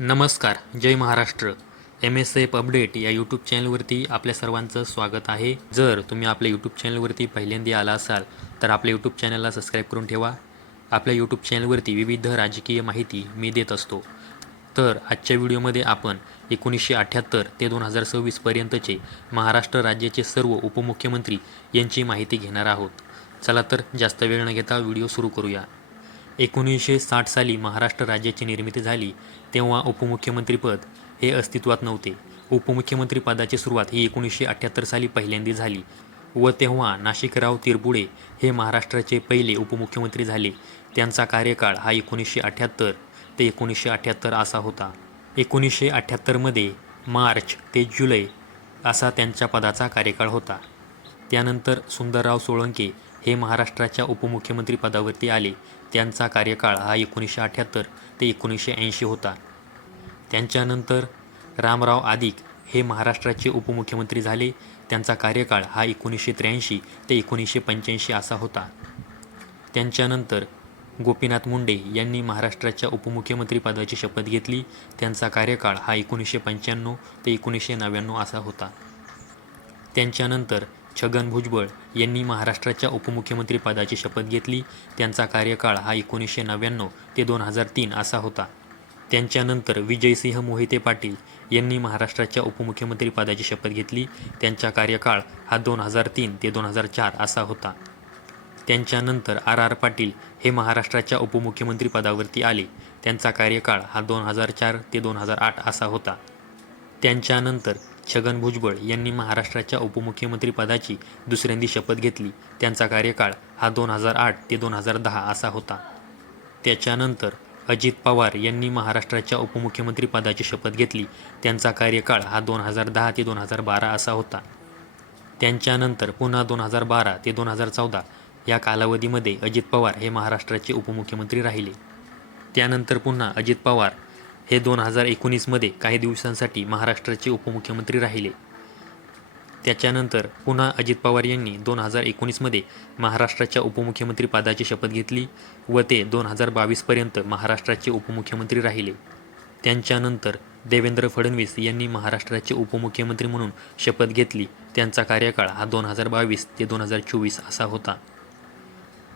नमस्कार जय Maharashtra. M S F update या YouTube चॅनलवरती आपल्या सर्वांचं स्वागत आहे. जर तुम्ही आपल्या यूट्यूब चॅनलवरती पहिल्यांदा आला असाल तर आपल्या यूट्यूब चॅनलला सबस्क्राईब करून ठेवा. आपल्या यूट्यूब चॅनलवरती विविध राजकीय माहिती मी देत असतो. तर आजच्या व्हिडिओमध्ये आपण एकोणीसशे अठ्ठ्याहत्तर ते दोन हजार सव्वीसपर्यंतचे महाराष्ट्र राज्याचे सर्व उपमुख्यमंत्री यांची माहिती घेणार आहोत. चला तर जास्त वेळ न घेता व्हिडिओ सुरू करूया. एकोणीसशे साठ साली महाराष्ट्र राज्याची निर्मिती झाली तेव्हा उपमुख्यमंत्रीपद हे अस्तित्वात नव्हते. उपमुख्यमंत्री पदाची सुरुवात ही एकोणीसशे अठ्ठ्याहत्तर साली पहिल्यांदी झाली व तेव्हा नाशिकराव तिरबुडे हे महाराष्ट्राचे पहिले उपमुख्यमंत्री झाले. त्यांचा कार्यकाळ हा एकोणीसशे अठ्ठ्याहत्तर ते एकोणीसशे अठ्ठ्याहत्तर असा होता. एकोणीसशे अठ्ठ्याहत्तरमध्ये मार्च ते जुलै असा त्यांच्या पदाचा कार्यकाळ होता. त्यानंतर सुंदरराव सोळंके हे महाराष्ट्राच्या उपमुख्यमंत्री पदावरती आले. त्यांचा कार्यकाळ हा एकोणीसशे अठ्ठ्याहत्तर ते एकोणीसशे ऐंशी होता. त्यांच्यानंतर रामराव आदिक हे महाराष्ट्राचे उपमुख्यमंत्री झाले. त्यांचा कार्यकाळ हा एकोणीसशे त्र्याऐंशी ते एकोणीसशे पंच्याऐंशी असा होता. त्यांच्यानंतर गोपीनाथ मुंडे यांनी महाराष्ट्राच्या उपमुख्यमंत्री पदाची शपथ घेतली. त्यांचा कार्यकाळ हा एकोणीसशे पंच्याण्णव ते एकोणीसशे नव्याण्णव असा होता. त्यांच्यानंतर छगन भुजबळ यांनी महाराष्ट्राच्या उपमुख्यमंत्रीपदाची शपथ घेतली. त्यांचा कार्यकाळ हा एकोणीसशे नव्याण्णव ते दोन हजार तीन असा होता. त्यांच्यानंतर विजयसिंह मोहिते पाटील यांनी महाराष्ट्राच्या उपमुख्यमंत्रीपदाची शपथ घेतली. त्यांचा कार्यकाळ हा दोन हजार तीन ते दोन हजार चार असा होता. त्यांच्यानंतर आर आर पाटील हे महाराष्ट्राच्या उपमुख्यमंत्रीपदावरती आले. त्यांचा कार्यकाळ हा दोन हजार चार ते दोन हजार आठ असा होता. त्यांच्यानंतर छगन भुजबळ यांनी महाराष्ट्राच्या उपमुख्यमंत्रीपदाची दुसऱ्यांदी शपथ घेतली. त्यांचा कार्यकाळ हा दोन हजार आठ ते दोन हजार दहा असा होता. त्याच्यानंतर अजित पवार यांनी महाराष्ट्राच्या उपमुख्यमंत्रीपदाची शपथ घेतली. त्यांचा कार्यकाळ हा दोन हजार दहा ते दोन हजार बारा असा होता. त्यांच्यानंतर पुन्हा दोन हजार बारा ते दोन हजार चौदा या कालावधीमध्ये अजित पवार हे महाराष्ट्राचे उपमुख्यमंत्री राहिले. त्यानंतर पुन्हा अजित पवार हे दोन हजार एकोणीसमध्ये काही दिवसांसाठी महाराष्ट्राचे उपमुख्यमंत्री राहिले. त्याच्यानंतर पुन्हा अजित पवार यांनी दोन हजार एकोणीसमध्ये महाराष्ट्राच्या उपमुख्यमंत्री पदाची शपथ घेतली व ते दोन हजार बावीसपर्यंत महाराष्ट्राचे उपमुख्यमंत्री राहिले. त्यांच्यानंतर देवेंद्र फडणवीस यांनी महाराष्ट्राचे उपमुख्यमंत्री म्हणून शपथ घेतली. त्यांचा कार्यकाळ हा दोन हजार बावीस ते दोन हजार चोवीस असा होता.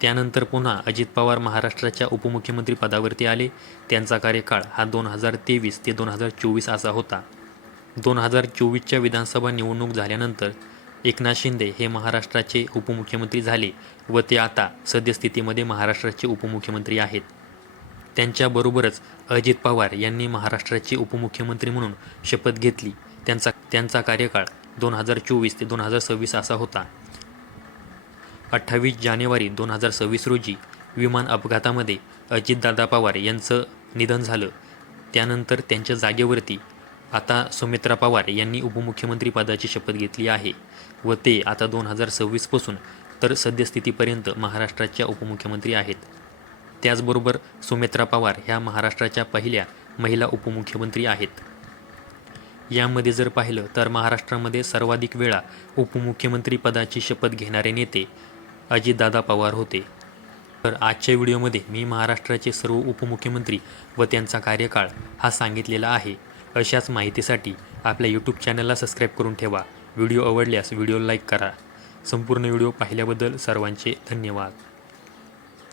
त्यानंतर पुन्हा अजित पवार महाराष्ट्राच्या उपमुख्यमंत्री पदावरती आले. त्यांचा कार्यकाळ हा दोन हजार तेवीस ते दोन हजार चोवीस असा होता. दोन हजार चोवीसच्या विधानसभा निवडणूक झाल्यानंतर एकनाथ शिंदे हे महाराष्ट्राचे उपमुख्यमंत्री झाले व ते आता सद्यस्थितीमध्ये महाराष्ट्राचे उपमुख्यमंत्री आहेत. त्यांच्याबरोबरच अजित पवार यांनी महाराष्ट्राचे उपमुख्यमंत्री म्हणून शपथ घेतली. त्यांचा त्यांचा कार्यकाळ दोन हजार चोवीस ते दोन हजार सव्वीस असा होता. अठ्ठावीस जानेवारी दोन हजार सव्वीस रोजी विमान अपघातामध्ये अजितदादा पवार यांचं निधन झालं. त्यानंतर त्यांच्या जागेवरती आता सुमित्रा पवार यांनी उपमुख्यमंत्री पदाची शपथ घेतली आहे व ते आता दोन हजार सव्वीसपासून तर सद्यस्थितीपर्यंत महाराष्ट्राच्या उपमुख्यमंत्री आहेत. त्याचबरोबर सुमित्रा पवार ह्या महाराष्ट्राच्या पहिल्या महिला उपमुख्यमंत्री आहेत. यामध्ये जर पाहिलं तर महाराष्ट्रामध्ये सर्वाधिक वेळा उपमुख्यमंत्री पदाची शपथ घेणारे नेते अजितदादा पवार होते. तर आजच्या व्हिडिओमध्ये मी महाराष्ट्राचे सर्व उपमुख्यमंत्री व त्यांचा कार्यकाळ हा सांगितलेला आहे. अशाच माहितीसाठी आपल्या यूट्यूब चॅनलला सबस्क्राईब करून ठेवा. व्हिडिओ आवडल्यास व्हिडिओ लाईक करा. संपूर्ण व्हिडिओ पाहिल्याबद्दल सर्वांचे धन्यवाद.